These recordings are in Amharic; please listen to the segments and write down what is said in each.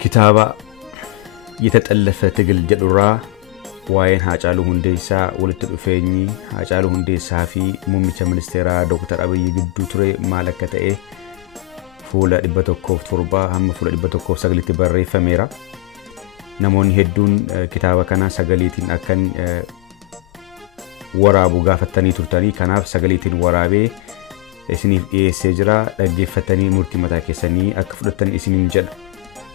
كتابة يتتألف تقل جدرا وين هاجالو هنديسا ولتلفيني هاجالو هنديسا في مميشة منستيرا دكتور أبي جدو تري مالكة إيه فولا إبتوكوف تربا هم فولا إبتوكوف سجلتي بري فميرا نمون هدون كتابة كنا سجلتين أكن ورابو قافتني ترتاني كناف سجلتين ورابي اسني إيه سجرا أجفتني مرتي متاكسني أكفرتني اسني جد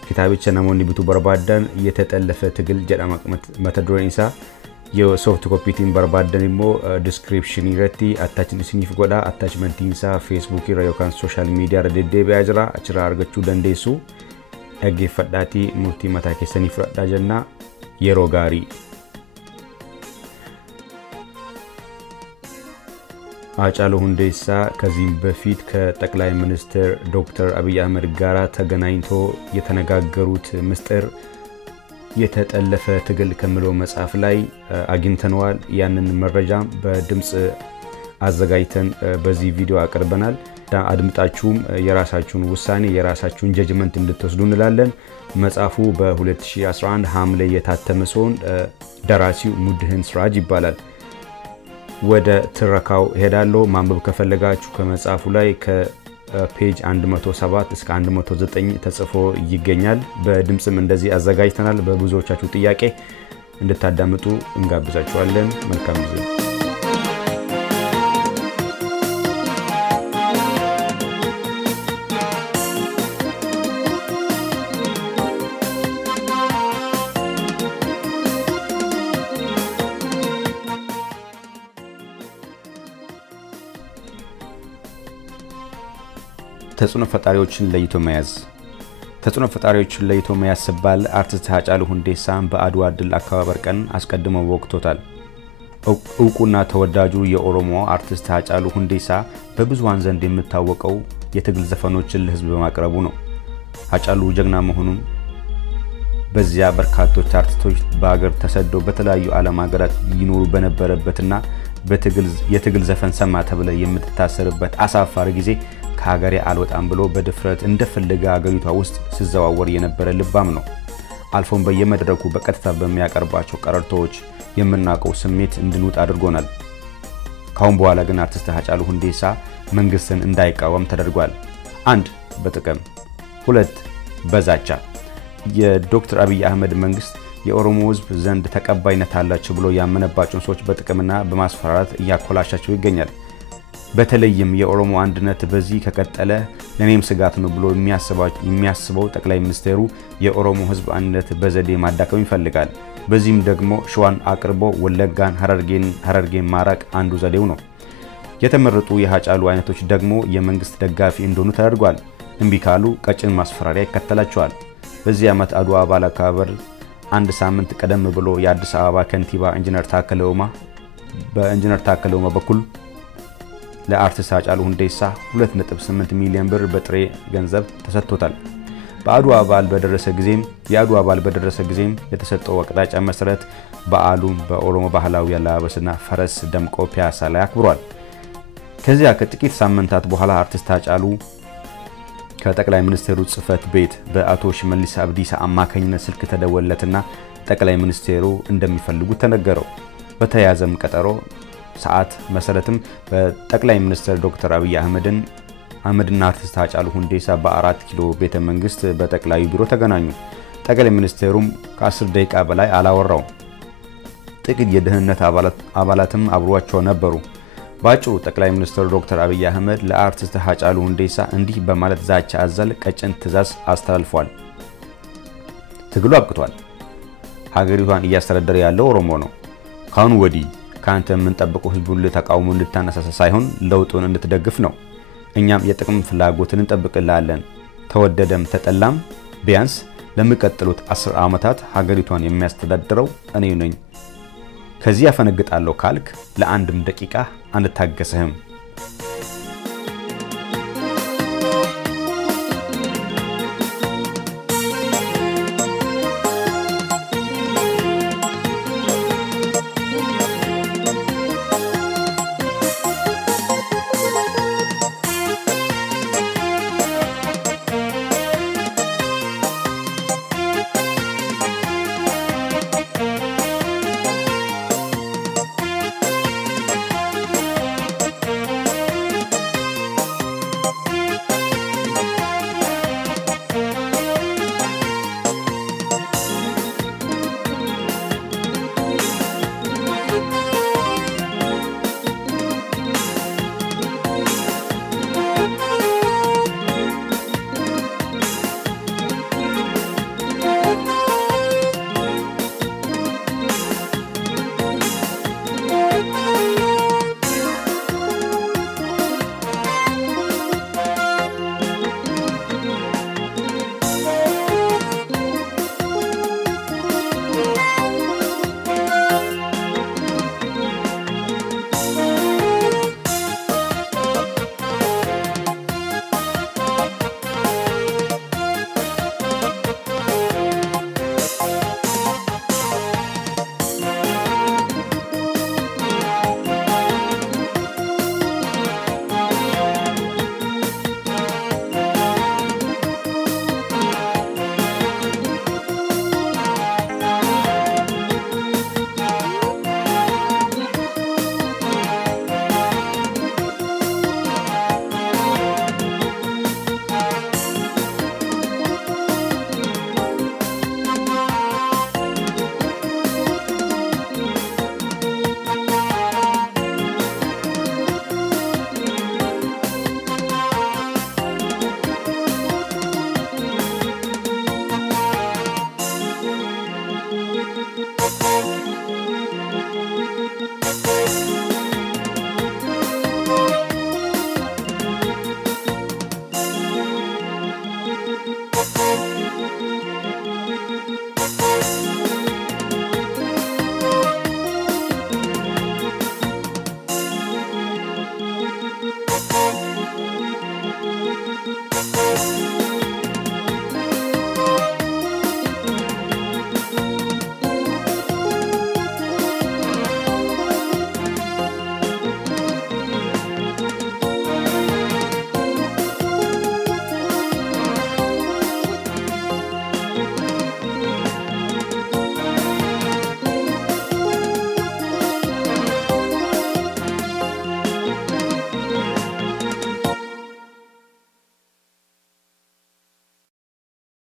كتابة نمون نبتو بربادن يتتألف تقل جد متدرون إنسا يو soft copy تين بربادن مو description يرتي attachment اسني في قدا attachment إنسا فيسبوك يرايو كان social media ردي بأجرا أجرا أرجعو دنديسو أجفتاتي مرتي متاكسني فردا جنا يروغاري Ajjeechaa Hundeessa ከዚህም በፊት ከጠቅላይ ሚኒስትር ዶክተር አብይ አህመድ ጋር ተገናኝቶ የተነጋገሩት ምስጢር የተጠለፈ ትግል ከሚለው መጽሐፍ ላይ አግኝተነዋል ያንን መረጃ በድምጽ አዘጋጅተን በዚህ ቪዲዮ አቀርበናል አድምጣችሁም የራሳችሁን ውሳኔ የራሳችሁን ጀጅመንት እንድትወስዱ እንላለን መጽሐፉ በ2011 ሐምሌ የታተመ ሲሆን ደራሲው ሙድህን ስራጅ ይባላል ወደ ትረካው ሄዳለው ማንበብ ከፈለጋችሁ ከመጽሐፉ ላይ ከፔጅ 107 እስከ 109 ተጽፎ ይገኛል በድምጽም እንደዚህ አዘጋጅተናል በብዙዎቻችሁ ጥያቄ እንድታዳምጡ እንጋብዛችኋለን መልካም ጊዜ ተጽዕኖ ፈጣሪዎችን ለይቶ መያዝ ተጽዕኖ ፈጣሪዎችን ለይቶ መያዝ ሲባል አርቲስት ሃጫሉ ሁንዴሳን በአድዋ ድል አከባበር ቀን አስቀድሞ ወቅቶታል እውቁና ተወዳጁ የኦሮሞ አርቲስት ሃጫሉ ሁንዴሳ በብዙሃን ዘንድ የሚታወቀው የትግል ዘፈኖችን ለህዝብ በማቅረቡ ነው ሃጫሉ ጀግና መሆኑን በዚያ በርካቶች አርቲስቶች በአገር ተሰደው በተለያዩ ዓለም ሀገራት ይኖሩ በነበረበትና የትግል ዘፈን ሰማ ተብለ የምትታሰርበት አሳፋሪ ጊዜ ከሀገሬ አልወጣም ብሎ በድፍረት እንደፈለገ አገሪቷ ውስጥ ሲዘዋወር የነበረ ልባም ነው አልፎም በየመድረኩ በቀጥታ በሚያቀርባቸው ቀረርቶች የምናቀው ስሜት እንድንውጥ አድርጎናል ካሁን በኋላ ግን አርቲስት ሃጫሉ ሁንዴሳ መንግስትን እንዳይቃወም ተደርጓል አንድ በጥቅም ሁለት በዛቻ የዶክተር አብይ አህመድ መንግስት የኦሮሞ ህዝብ ዘንድ ተቀባይነት አላቸው ብሎ ያመነባቸው ሰዎች በጥቅምና በማስፈራራት ያኮላሻቸው ይገኛል በተለይም የኦሮሞ አንድነት በዚህ ከቀጠለ ለኔም ስጋት ነው ብሎ የሚያስበው ጠቅላይ ሚኒስትሩ የኦሮሞ ህዝብ አንድነት በዘዴ ማዳከም ይፈልጋል በዚህም ደግሞ ሸዋን አቅርቦ ወለጋን ሐረርጌን ማራቅ አንዱ ዘዴው ነው የተመረጡ የሃጫሉ አይነቶች ደግሞ የመንግስት ደጋፊ እንደሆኑ ተደርጓል እንቢካሉ ቀጭን ማስፈራሪያ ይከተላቸዋል በዚህ አመት አድዋ አባል አከባበር አንድ ሳምንት ቀደም ብሎ የአዲስ አበባ ከንቲባ ኢንጂነር ታከለ ኡማ በኩል ለአርቲስት ሃጫሉ ሁንዴሳ 2.8 ሚሊዮን ብር በጥሬ ገንዘብ ተሰጥቶታል በአድዋ አባል በደረሰ ጊዜም የተሰጠው አቅጣጫ መሰረት በዓሉን በኦሮሞ ባህላዊ አለባበስና ፈረስ ደምቆ ፒያሳ ላይ አክብሯል ከዚያ ከጥቂት ሳምንታት በኋላ አርቲስት ሃጫሉ ከጠቅላይ ሚኒስትሩ ጽፈት ቤት በአቶ ሽመልስ አብዲሳ አማካኝነት ስልክ ተደወለለትና ጠቅላይ ሚኒስትሩ እንደሚፈልጉ ተነገረው በተያዘም ቀጠሮ ሰዓት መሰረትም በጠቅላይ ሚኒስትር ዶክተር አብይ አህመድና አርቲስት ሃጫሉ ሁንዴሳ በ4 ኪሎ ቤተ መንግስት በጠቅላዩ ቢሮ ተገናኙ ጠቅላይ ሚኒስትሩም ከ10 ደቂቃ በላይ አላወራው ጥቂት የደህንነት አባላትም አብሯቸው ነበሩ ባጭሩ ጠቅላይ ሚኒስትር ዶክተር አብይ አህመድ ለአርቲስት ሃጫሉ ሁንዴሳ እንዲህ በማለት ዛቻ አዘል ቀጭን ትዛዝ አስተላልፏል ትግሉ አብቅቷል ሀገሪቷን እያስተዳደረ ያለው ኦሮሞ ነው ካሁን ወዲህ ካንተ ምን ጠብቆ ህዝቡን ለተቃውሞ እንድታነሳሳ ሳይሆን ለውጡን እንድትደግፍ ነው እኛም የጥቅም ፍላጎትን እንጠብቅላለን ተወደደም ተጠላም ቢያንስ ለሚቀጥሉት 10 አመታት ሀገሪቷን የሚያስተዳድረው እኔ ነኝ ከዚህ ያፈነግጣለሁ ካልክ ለአንድም ደቂቃ አንታገሰህም